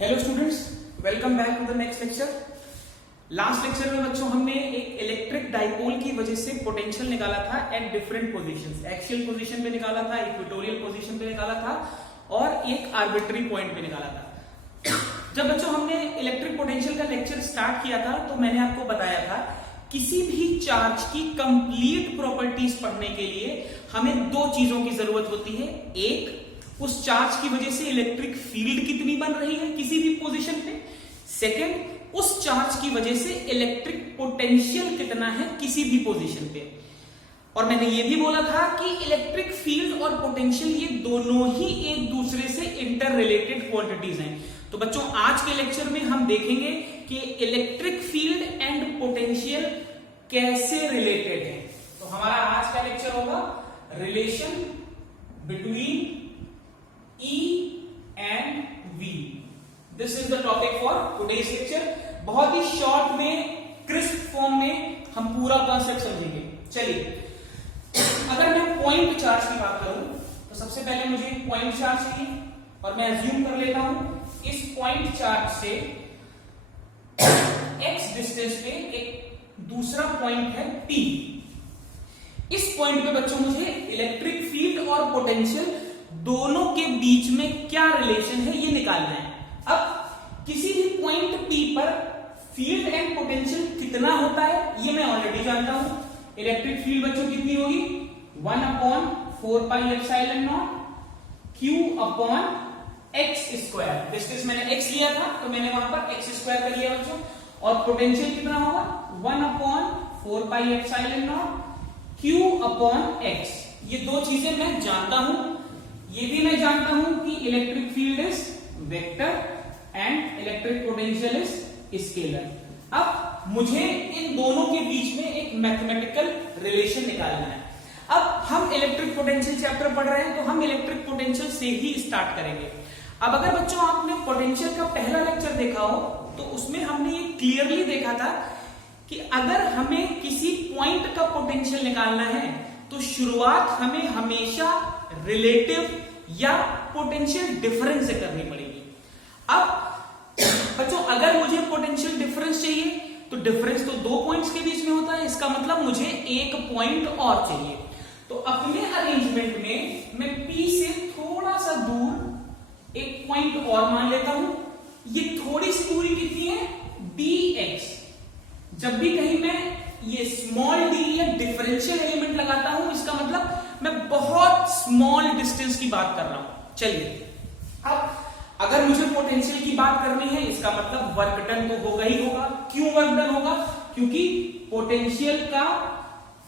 Hello students, welcome back to the next lecture. Last lecture में बच्चों हमने एक इलेक्ट्रिक डाइपोल की वजह से पोटेंशियल निकाला था at different positions. Axial position पे निकाला था, इक्वेटोरियल पोजीशन पे निकाला था और एक आर्बिट्री पॉइंट पे निकाला था। जब बच्चों हमने इलेक्ट्रिक पोटेंशियल का लेक्चर स्टार्ट किया था तो मैंने आपको बताया था किसी भी चार्ज की कंप्लीट प्रॉपर्टीज पढ़ने के लिए हमें दो चीजों की जरूरत होती है। एक, उस चार्ज की वजह से इलेक्ट्रिक फील्ड कितनी बन रही है किसी भी पोजीशन पे। सेकंड, उस चार्ज की वजह से इलेक्ट्रिक पोटेंशियल कितना है किसी भी पोजीशन पे। और मैंने ये भी बोला था कि इलेक्ट्रिक फील्ड और पोटेंशियल ये दोनों ही एक दूसरे से इंटर रिलेटेड क्वांटिटीज हैं। तो बच्चों आज के लेक्चर में हम देखेंगे कि इलेक्ट्रिक फील्ड एंड पोटेंशियल कैसे रिलेटेड है। तो हमारा आज का लेक्चर होगा relation between E and V। This is the topic for today's lecture। बहुत ही शॉर्ट में, क्रिस्प फॉर्म में हम पूरा कॉन्सेप्ट समझेंगे। चलिए, अगर मैं पॉइंट चार्ज की बात करूं तो सबसे पहले मुझे एक पॉइंट चार्ज चाहिए और मैं अज्यूम कर लेता हूं इस पॉइंट चार्ज से x डिस्टेंस पे एक दूसरा पॉइंट है P। इस पॉइंट पे बच्चों मुझे इलेक्ट्रिक फील्ड और पोटेंशियल दोनों के बीच में क्या रिलेशन है ये निकालना है। अब किसी भी पॉइंट P पर फील्ड एंड पोटेंशियल कितना होता है ये मैं ऑलरेडी जानता हूं। इलेक्ट्रिक फील्ड बच्चों कितनी होगी, 1/4πε0 Q/x²। डिस्टेंस मैंने x लिया था तो मैंने वहां पर x² कर लिया बच्चों। और पोटेंशियल कितना होगा, 1/4πε0 Q/x। ये दो चीजें मैं जानता हूं। ये भी मैं जानता हूं कि electric field is vector and electric potential is scalar. अब मुझे इन दोनों के बीच में एक मैथमेटिकल रिलेशन निकालना है। अब हम इलेक्ट्रिक पोटेंशियल चैप्टर पढ़ रहे हैं तो हम इलेक्ट्रिक पोटेंशियल से ही स्टार्ट करेंगे। अब अगर बच्चों आपने पोटेंशियल का पहला लेक्चर देखा हो तो उसमें हमने ये क्लियरली देखा था कि अगर हमें किसी पॉइंट का पोटेंशियल निकालना है तो शुरुआत हमें हमेशा रिलेटिव या पोटेंशियल डिफरेंस से करनी पड़ेगी। अब बच्चों अगर मुझे पोटेंशियल डिफरेंस चाहिए तो डिफरेंस तो दो पॉइंट्स के बीच में होता है, इसका मतलब मुझे एक पॉइंट और चाहिए। तो अपने अरेंजमेंट में मैं P से थोड़ा सा दूर एक पॉइंट और मान लेता हूं। ये थोड़ी सी दूरी कितनी है, dx। जब भी कहीं मैं ये स्मॉल d या डिफरेंशियल एलिमेंट लगाता हूं इसका मतलब मैं बहुत स्मॉल डिस्टेंस की बात कर रहा हूं। चलिए, अब अगर मुझे पोटेंशियल की बात करनी है इसका मतलब वर्क डन तो होगा ही होगा। क्यों वर्क डन होगा, क्योंकि पोटेंशियल का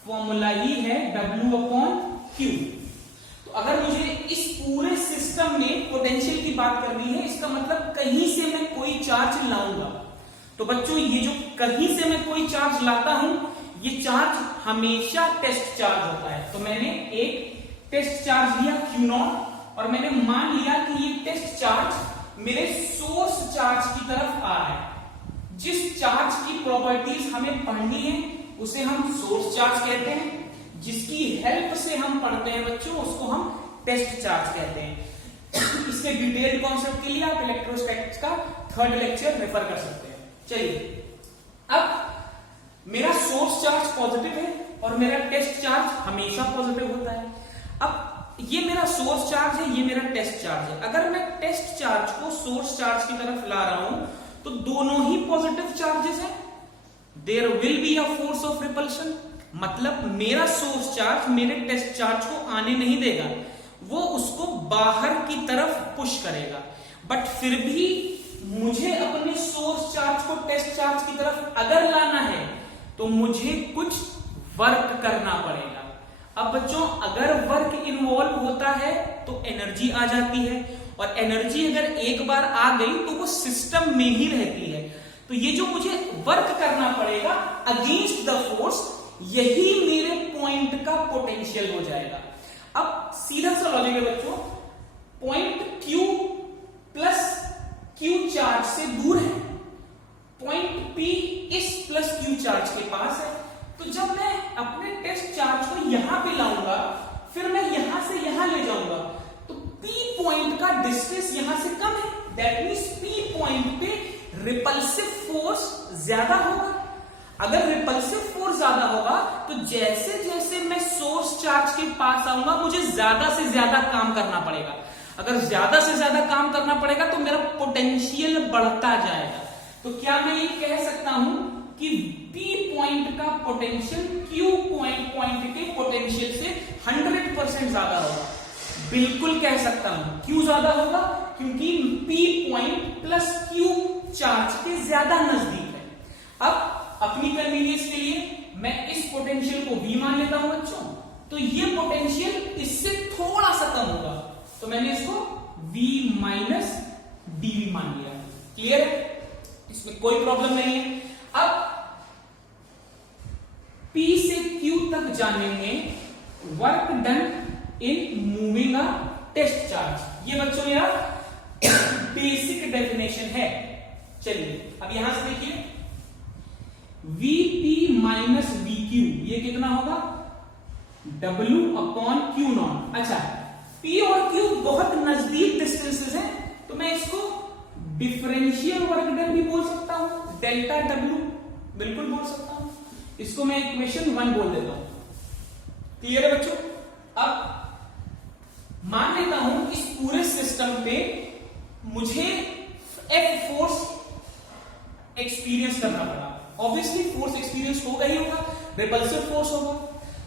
फॉर्मूला ही है W/Q। तो अगर मुझे इस पूरे सिस्टम में पोटेंशियल की बात करनी है इसका मतलब कहीं से मैं कोई चार्ज लाऊंगा। तो बच्चों ये जो कहीं से मैं कोई चार्ज लाता हूं ये चार्ज हमेशा टेस्ट चार्ज होता है। तो मैंने एक टेस्ट चार्ज लिया Q0 और मैंने मान लिया कि ये टेस्ट चार्ज मेरे सोर्स चार्ज की तरफ आ रहा है। जिस चार्ज की प्रॉपर्टीज हमें पढ़नी है उसे हम सोर्स चार्ज कहते हैं। जिसकी हेल्प से हम पढ़ते हैं बच्चों उसको हम टेस्ट चार्ज कहते हैं। इसके डिटेल्ड कॉन्सेप्ट के लिए आप इलेक्ट्रोस्टैटिक्स का 3rd लेक्चर रेफर कर सकते हैं। चलिए, अब मेरा सोर्स चार्ज पॉजिटिव है और मेरा टेस्ट चार्ज हमेशा पॉजिटिव होता है। अब ये मेरा सोर्स चार्ज है, ये मेरा टेस्ट चार्ज है। अगर मैं टेस्ट चार्ज को सोर्स चार्ज की तरफ ला रहा हूं तो दोनों ही पॉजिटिव चार्जेस हैं। There will be a force of repulsion. मतलब मेरा सोर्स चार्ज मेरे टेस्ट चार्ज को आने नहीं देगा, वो उसको बाहर की तरफ पुश करेगा। बट फिर भी मुझे अपने सोर्स चार्ज को टेस्ट चार्ज की तरफ अगर लाना है तो मुझे कुछ वर्क करना पड़ेगा। अब बच्चों अगर वर्क इन्वॉल्व होता है तो एनर्जी आ जाती है और एनर्जी अगर एक बार आ गई तो वो सिस्टम में ही रहती है। तो ये जो मुझे वर्क करना पड़ेगा अगेंस्ट द फोर्स, यही मेरे पॉइंट का पोटेंशियल हो जाएगा। अब सीधा सा लॉजिक है बच्चों, point Q plus Q charge से दूर है, पॉइंट P इस प्लस Q चार्ज के पास है। तो जब मैं अपने टेस्ट चार्ज को यहां पे लाऊंगा फिर मैं यहां से यहां ले जाऊंगा तो P पॉइंट का डिस्टेंस यहां से कम है। दैट मीन्स पी पॉइंट पे रिपल्सिव फोर्स ज्यादा होगा। अगर रिपल्सिव फोर्स ज्यादा होगा तो जैसे जैसे मैं सोर्स चार्ज के पास आऊंगा मुझे ज्यादा से ज्यादा काम करना पड़ेगा। अगर ज्यादा से ज्यादा काम करना पड़ेगा तो मेरा पोटेंशियल बढ़ता जाएगा। तो क्या मैं ये कह सकता हूं कि P पॉइंट का पोटेंशियल Q पॉइंट के पोटेंशियल से 100% ज्यादा होगा? बिल्कुल कह सकता हूं। क्यों ज्यादा होगा? क्योंकि P point plus Q charge के ज्यादा नजदीक है। अब अपनी कन्वीनियंस के लिए मैं इस पोटेंशियल को V मान लेता हूं बच्चों। तो ये पोटेंशियल इससे थोड़ा सा कम होगा, तो मैंने इसको V माइनस dV मान लिया। क्लियर है? इसमें कोई प्रॉब्लम नहीं है। अब P से Q तक जाने में work done in moving a test charge, ये बच्चों मेरा बेसिक डेफिनेशन है। चलिए अब यहां से देखिए, Vp माइनस Vq ये कितना होगा? W upon Q not. अच्छा, P और Q बहुत नजदीक डिस्टेंसेस हैं, तो मैं इसको डिफरेंशियल वर्क डन भी बोल सकता हूं, डेल्टा W बिल्कुल बोल सकता हूं। इसको मैं इक्वेशन 1 बोल देता हूं। क्लियर है बच्चों? अब मान लेता हूं इस पूरे सिस्टम पे मुझे F फोर्स एक्सपीरियंस करना पड़ा। ऑब्वियसली फोर्स एक्सपीरियंस होगा ही होगा, रिपल्सिव फोर्स होगा।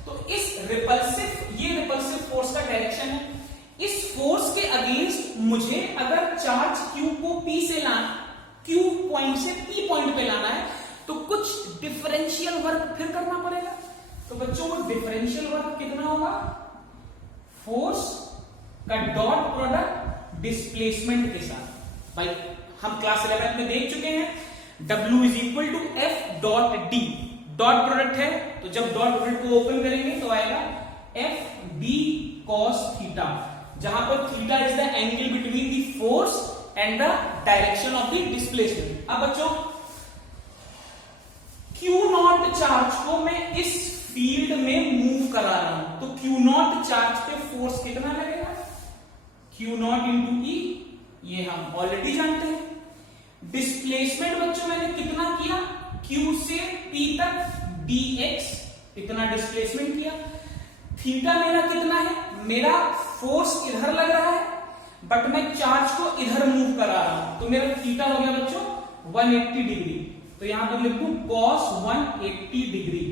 तो इस रिपल्सिव फोर्स का डायरेक्शन है। इस फोर्स के अगेंस्ट मुझे अगर चार्ज Q को P से लाना, Q पॉइंट से P पॉइंट पे लाना है, तो कुछ डिफरेंशियल वर्क फिर करना पड़ेगा। तो बच्चों वो डिफरेंशियल वर्क कितना होगा? फोर्स का डॉट प्रोडक्ट डिस्प्लेसमेंट के साथ। भाई हम क्लास 11 में देख चुके हैं, W is equal to F dot D। Dot product है, तो जब डॉट प्रोडक्ट को ओपन करेंगे तो आएगा F D cos थीटा, जहां पर theta is the angle between the force and the direction of the displacement. अब बच्चों Q नॉट चार्ज को मैं इस फील्ड में मूव करा रहा हूं, तो Q नॉट चार्ज पे फोर्स कितना लगेगा? Q नॉट इंटू E, ये हम ऑलरेडी जानते हैं। डिस्प्लेसमेंट बच्चों मैंने कितना किया? Q से P तक dx इतना डिस्प्लेसमेंट किया। थीटा मेरा कितना है? मेरा फोर्स इधर लग रहा है बट मैं चार्ज को इधर मूव करा रहा हूं, तो मेरा थीटा हो गया बच्चों 180 डिग्री। तो यहां पर लिखूं cos 180 डिग्री।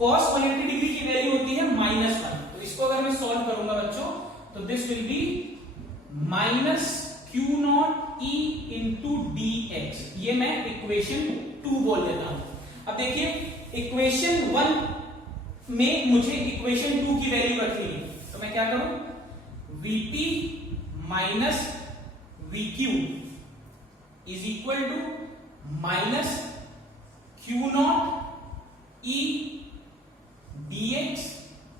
cos 180 डिग्री की वैल्यू होती है -1। तो इसको अगर मैं सॉल्व करूंगा बच्चों, तो this will be minus Q naught E into dx। ये मैं इक्वेशन 2 बोल देता हूं। अब देखिए इक्वेशन 1 में मुझे इक्वेशन 2 की वैल्यू रखनी है, तो मैं क्या करूं? Vp minus Vq is equal to minus Q naught E dx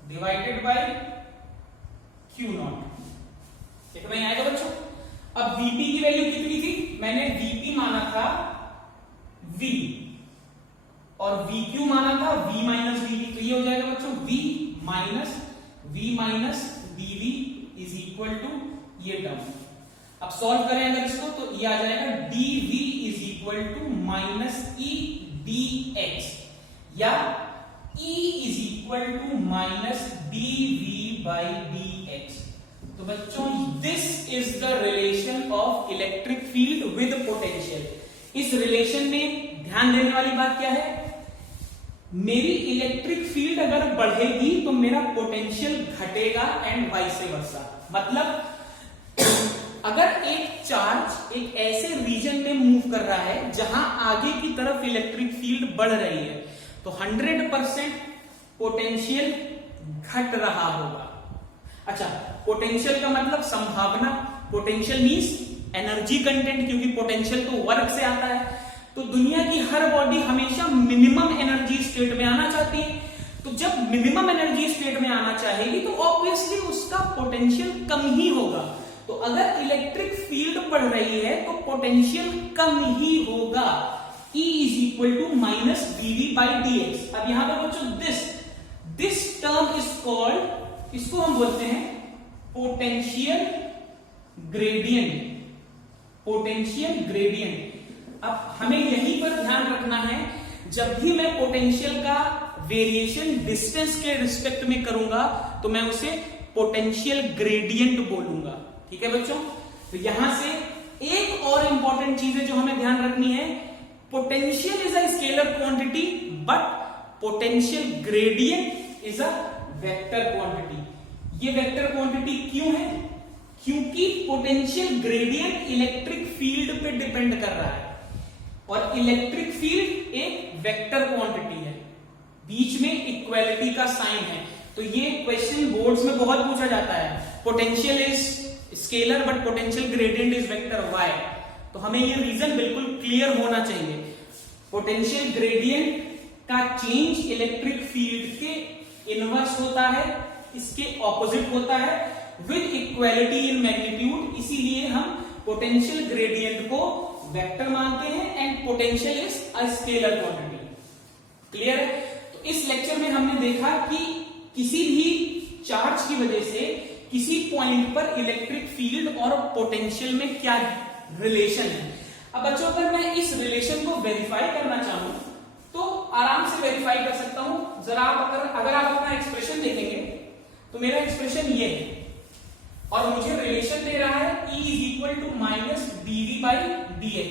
divided by Q naught. इतना ही आएगा बच्चों। अब Vp की वैल्यू कितनी थी? मैंने Vp माना था V और Vq माना था V माइनस dV। तो ये हो जाएगा बच्चों V minus dV is equal to ये टर्म। अब सॉल्व करें अगर इसको, तो ये आ जाएगा dV is equal to minus E dx, या E is equal to minus dV by dx। तो बच्चों this is the relation of electric field with potential. इस रिलेशन में ध्यान देने वाली बात क्या है? मेरी इलेक्ट्रिक फील्ड अगर बढ़ेगी तो मेरा पोटेंशियल घटेगा एंड वाइस वर्सा। मतलब अगर एक चार्ज एक ऐसे रीजन में मूव कर रहा है जहां आगे की तरफ इलेक्ट्रिक फील्ड बढ़ रही है, तो 100% पोटेंशियल घट रहा होगा। अच्छा, पोटेंशियल का मतलब संभावना। पोटेंशियल मींस एनर्जी कंटेंट, क्योंकि पोटेंशियल तो वर्क से आता है। तो दुनिया की हर बॉडी हमेशा मिनिमम एनर्जी स्टेट में आना चाहती है। तो जब मिनिमम एनर्जी स्टेट में आना चाहेगी तो ऑब्वियसली उसका पोटेंशियल कम ही होगा। तो अगर इलेक्ट्रिक फील्ड बढ़ रही है तो पोटेंशियल कम ही होगा। E is equal to minus dV by dx। अब यहां पर बच्चों दिस टर्म इज कॉल्ड, इसको हम बोलते हैं पोटेंशियल ग्रेडियंट। Potential gradient. अब हमें यहीं पर ध्यान रखना है, जब भी मैं पोटेंशियल का वेरिएशन डिस्टेंस के रिस्पेक्ट में करूंगा तो मैं उसे पोटेंशियल ग्रेडियंट बोलूंगा। ठीक है बच्चों, तो यहां से एक और इंपॉर्टेंट चीज है जो हमें ध्यान रखनी है, potential is a scalar quantity but potential gradient is a vector quantity. ये वेक्टर क्वांटिटी क्यों है? क्योंकि पोटेंशियल ग्रेडियंट इलेक्ट्रिक फील्ड पे डिपेंड कर रहा है और इलेक्ट्रिक फील्ड एक वेक्टर क्वांटिटी है, बीच में इक्वालिटी का साइन है। तो ये क्वेश्चन बोर्ड्स में बहुत पूछा जाता है, potential is scalar but potential gradient is vector why. तो हमें ये रीजन बिल्कुल क्लियर होना चाहिए। पोटेंशियल ग्रेडियंट का चेंज इलेक्ट्रिक फील्ड के इनवर्स होता है, इसके ऑपोजिट होता है विद इक्वालिटी इन मैग्नीट्यूड, इसीलिए हम पोटेंशियल ग्रेडियंट को वेक्टर मानते हैं and potential is a scalar quantity. Clear है? तो इस लेक्चर में हमने देखा कि किसी भी चार्ज की वजह से किसी पॉइंट पर इलेक्ट्रिक फील्ड और पोटेंशियल में क्या रिलेशन है। अब बच्चों, अगर मैं इस रिलेशन को वेरीफाई करना चाहूं तो आराम से वेरीफाई कर सकता हूं। जरा आप अगर आप अपना एक्सप्रेशन देखेंगे तो मेरा एक्सप्रेशन ये है और मुझे रिलेशन दे रहा है E is equal to minus dV by dx।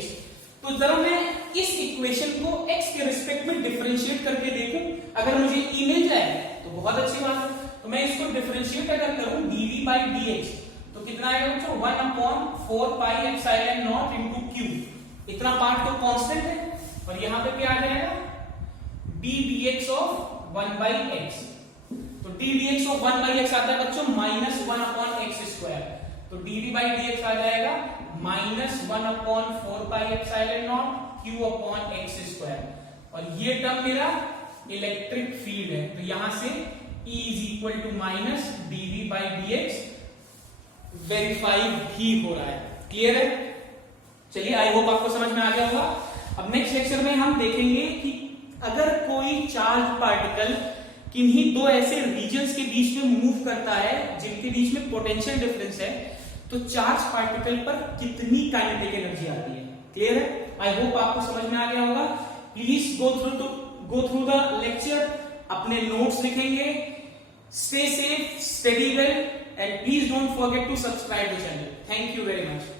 तो जरा मैं इस इक्वेशन को x के रिस्पेक्ट में डिफरेंशिएट करके देखूं, अगर मुझे E मिल जाए तो बहुत अच्छी बात है। तो मैं इसको डिफरेंशिएट अगर करूं dV बाई dx तो कितना आएगा बच्चों? 1/4 pi epsilon not into q। इतना पार्ट तो कांस्टेंट है और यहां पे क्या आ जाएगा? d dx of 1/x। तो d dx ऑफ 1/x आता है बच्चों -1/x²। तो dV बाई dx आ जाएगा -1/4 पाई एप्सिलॉन नॉट q/x²। और ये टर्म मेरा इलेक्ट्रिक फील्ड है, तो यहां से E is equal to minus dV by dx वेरीफाई भी हो रहा है। क्लियर है? चलिए, आई होप आपको समझ में आ गया होगा। अब नेक्स्ट लेक्चर में हम देखेंगे कि अगर कोई चार्ज पार्टिकल किन्हीं दो ऐसे रीजन्स के बीच में मूव करता है जिनके बीच में पोटेंशियल डिफरेंस है, तो चार्ज पार्टिकल पर कितनी काइनेटिक एनर्जी आती है। क्लियर है? आई होप आपको समझ में आ गया होगा। Please go through the lecture, अपने नोट्स लिखेंगे। Stay safe, study well, and please don't forget to subscribe the channel. Thank you very much.